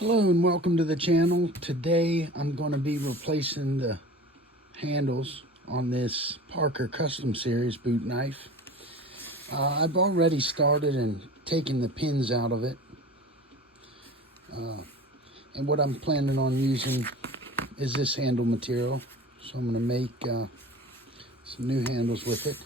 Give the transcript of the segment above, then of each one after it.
Hello and welcome to the channel. Today I'm going to be replacing the handles on this Parker Custom Series boot knife. I've already started and taken the pins out of it. And what I'm planning on using is this handle material. So I'm going to make some new handles with it.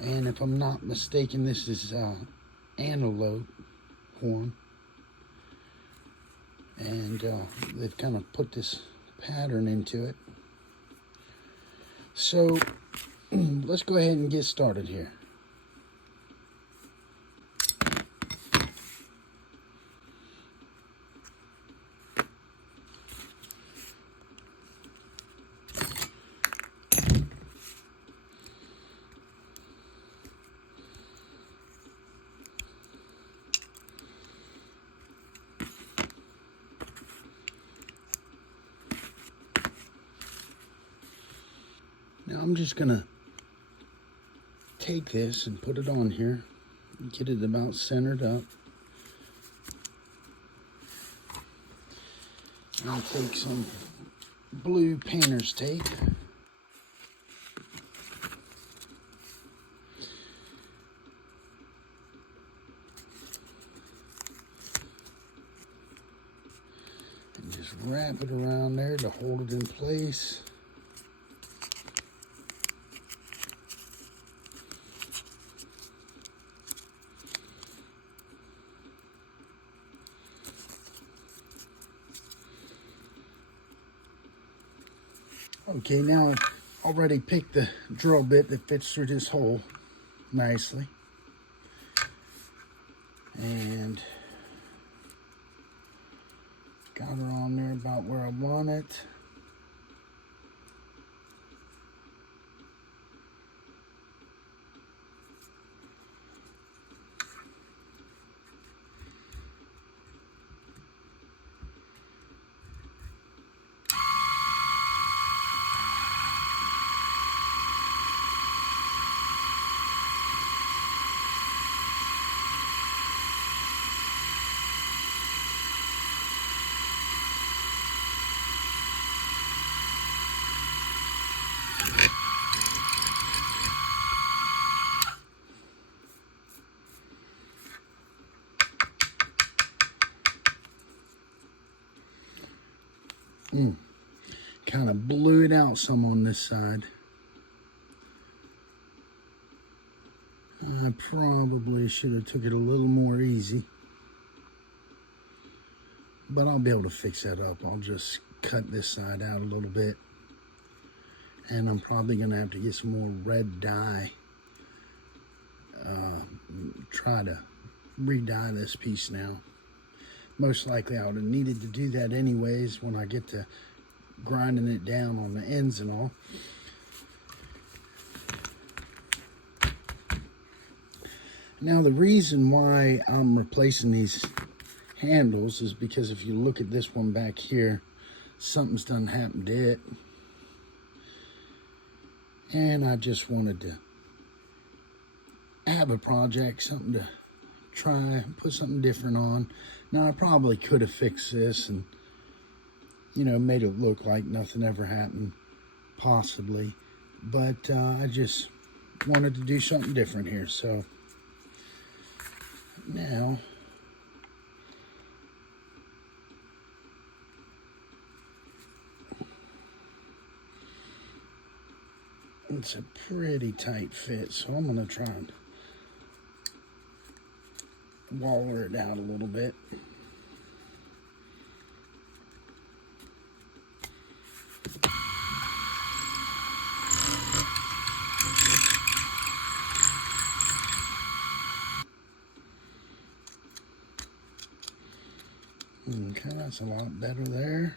And if I'm not mistaken, this is antelope horn. And they've kind of put this pattern into it. So let's go ahead and get started here. Now I'm just gonna take this and put it on here, get it about centered up. I'll take some blue painter's tape. And just wrap it around there to hold it in place. Okay, now I've already picked the drill bit that fits through this hole nicely. And got her on there about where I want it. Kind of blew it out some on this side. I probably should have took it a little more easy. But I'll be able to fix that up. I'll just cut this side out a little bit. And I'm probably going to have to get some more red dye. Try to re-dye this piece now. Most likely I would have needed to do that anyways when I get to grinding it down on the ends and all. Now the reason why I'm replacing these handles is because if you look at this one back here, something's done happened to it. And I just wanted to have a project, something to try, put something different on. Now I probably could have fixed this and, you know, made it look like nothing ever happened, possibly. But I just wanted to do something different here. So now it's a pretty tight fit, so I'm going to try and waller it out a little bit. Okay, that's a lot better there.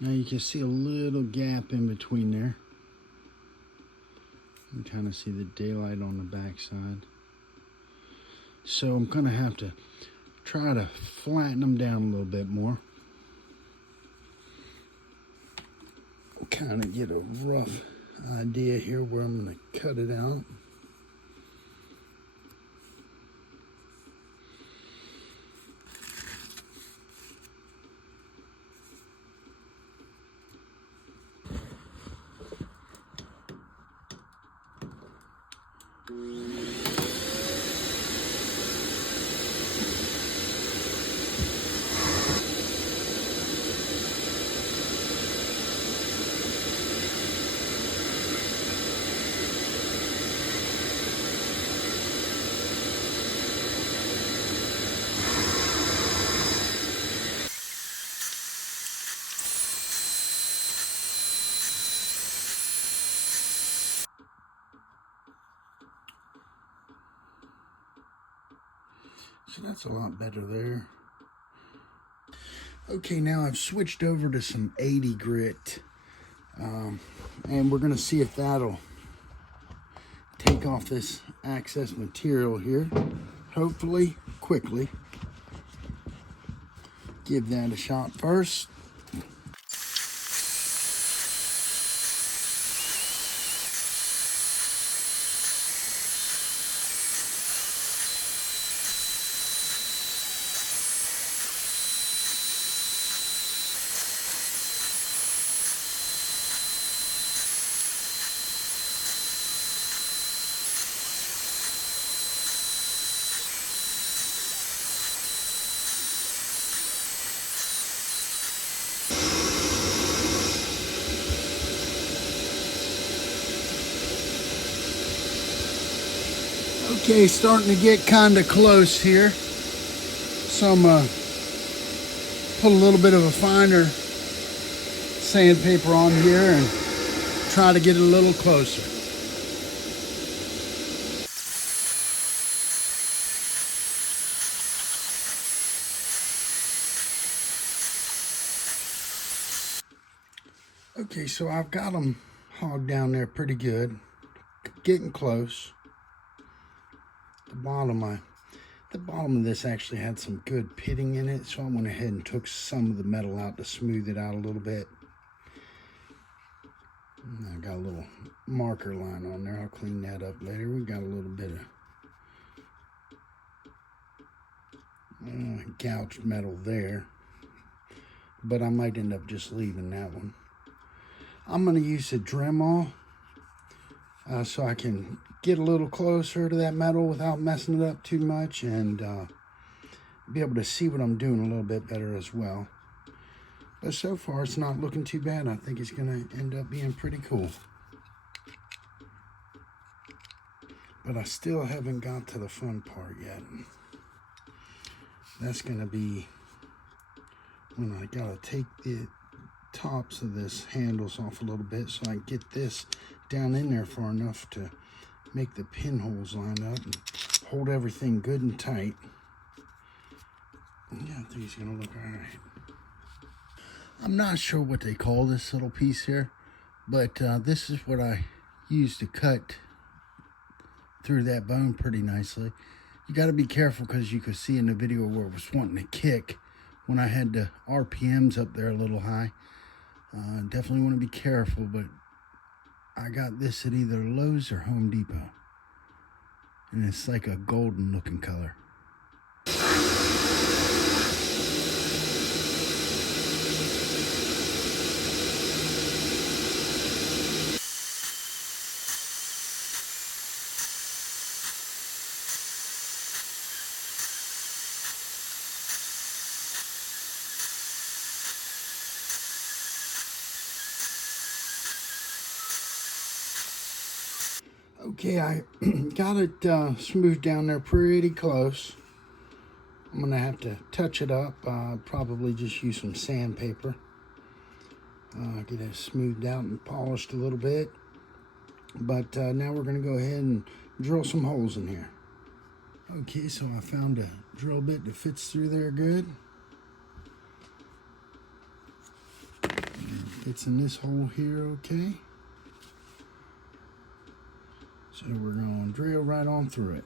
Now you can see a little gap in between there. You can kind of see the daylight on the back side. So I'm going to have to try to flatten them down a little bit more. Kind of get a rough idea here where I'm going to cut it out. So that's a lot better there. Okay, now I've switched over to some 80 grit. And we're going to see if that'll take off this excess material here. Hopefully, quickly. Give that a shot first. Okay, starting to get kind of close here. So I'm put a little bit of a finer sandpaper on here and try to get it a little closer. Okay, so I've got them hogged down there pretty good. Getting close. The bottom of this actually had some good pitting in it, so I went ahead and took some of the metal out to smooth it out a little bit. And I got a little marker line on there. I'll clean that up later. We got a little bit of gouged metal there, but I might end up just leaving that one. I'm going to use a Dremel so I can get a little closer to that metal without messing it up too much, and be able to see what I'm doing a little bit better as well. But so far it's not looking too bad. I think it's going to end up being pretty cool. But I still haven't got to the fun part yet. That's going to be when I got to take the tops of this handles off a little bit so I can get this down in there far enough to make the pinholes line up and hold everything good and tight. Yeah, I think it's gonna look all right. I'm not sure what they call this little piece here, but this is what I used to cut through that bone pretty nicely. You got to be careful because you could see in the video where it was wanting to kick when I had the RPMs up there a little high. Definitely want to be careful, but I got this at either Lowe's or Home Depot, and it's like a golden looking color. Okay, I got it smoothed down there pretty close. I'm going to have to touch it up. Probably just use some sandpaper. Get it smoothed out and polished a little bit. But now we're going to go ahead and drill some holes in here. Okay, so I found a drill bit that fits through there good. And fits in this hole here okay. So we're going to drill right on through it.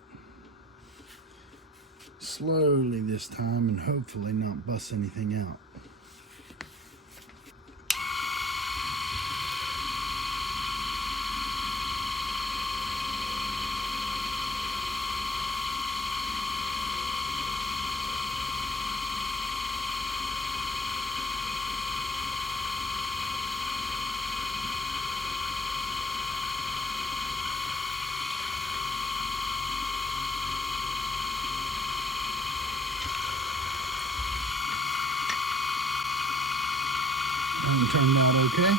Slowly this time, and hopefully not bust anything out. turned out okay.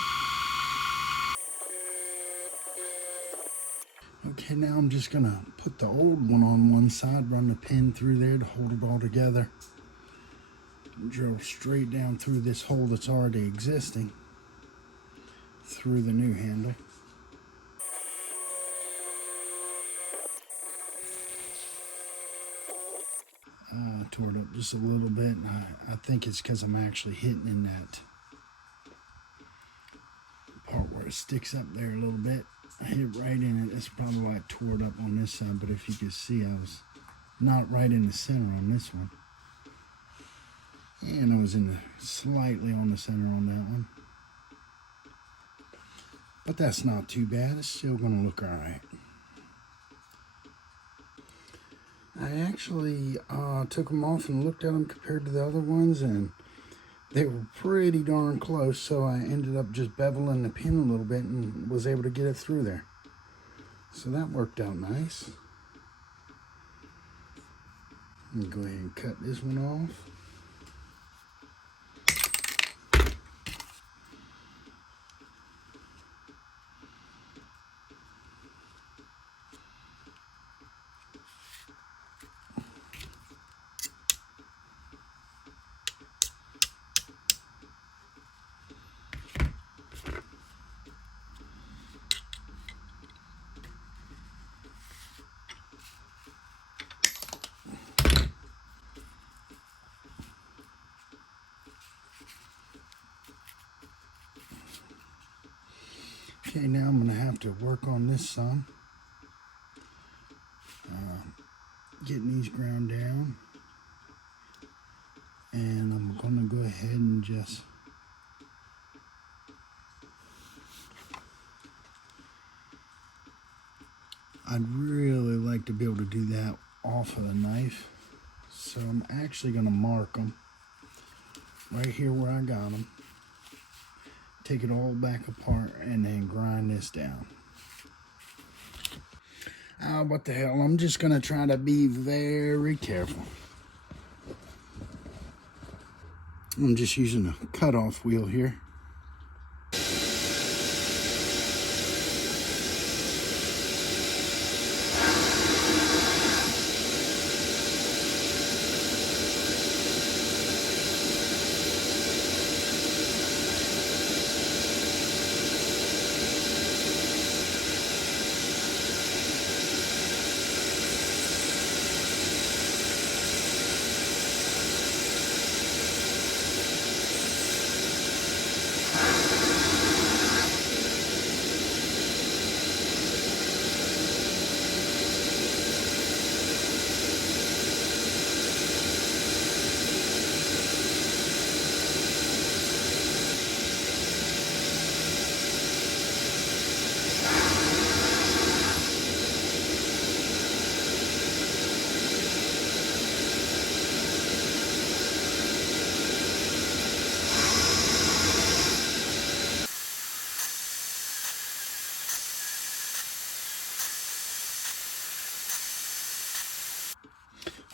Okay, now I'm just gonna put the old one on one side, run the pin through there to hold it all together. Drill straight down through this hole that's already existing, through the new handle. Tore it up just a little bit, and I think it's because I'm actually hitting in that part where it sticks up there a little bit. I hit right in it. That's probably why it tore it up on this side, but if you could see, I was not right in the center on this one. And I was slightly on the center on that one. But that's not too bad. It's still going to look all right. I actually took them off and looked at them compared to the other ones, and they were pretty darn close, so I ended up just beveling the pin a little bit and was able to get it through there. So that worked out nice. I'm going to go ahead and cut this one off. Okay, now I'm going to have to work on this some. Getting these ground down. And I'm going to go ahead and just I'd really like to be able to do that off of the knife. So I'm actually going to mark them right here where I got them. Take it all back apart and then grind this down. What the hell, I'm just going to try to be very careful. I'm just using a cutoff wheel here.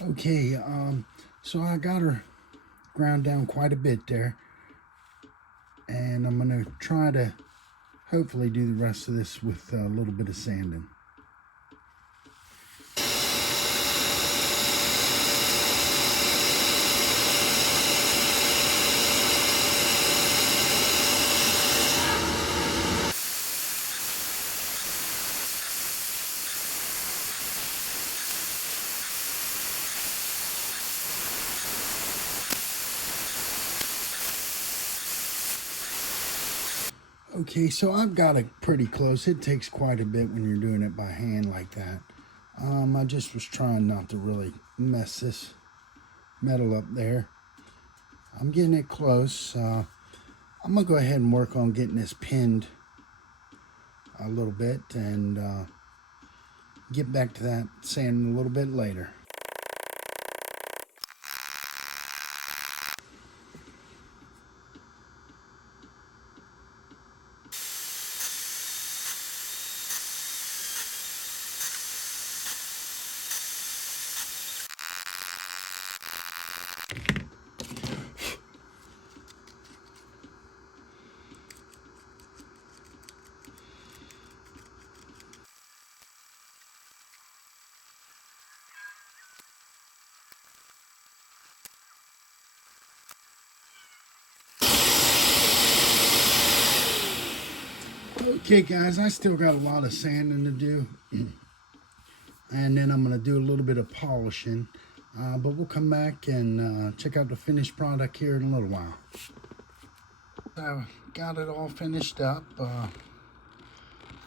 Okay, so I got her ground down quite a bit there, and I'm going to try to hopefully do the rest of this with a little bit of sanding. Okay, so I've got it pretty close. It takes quite a bit when you're doing it by hand like that. I just was trying not to really mess this metal up there. I'm getting it close. I'm going to go ahead and work on getting this pinned a little bit and get back to that sanding a little bit later. Okay, guys, I still got a lot of sanding to do. And then I'm going to do a little bit of polishing. But we'll come back and check out the finished product here in a little while. I got it all finished up. I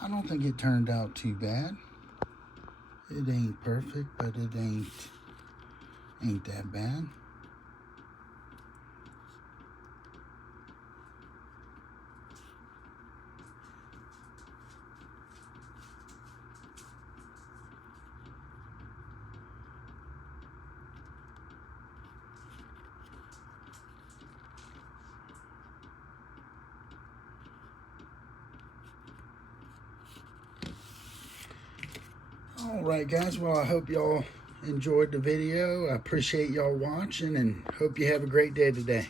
don't think it turned out too bad. It ain't perfect, but it ain't that bad. Alright guys, well I hope y'all enjoyed the video. I appreciate y'all watching and hope you have a great day today.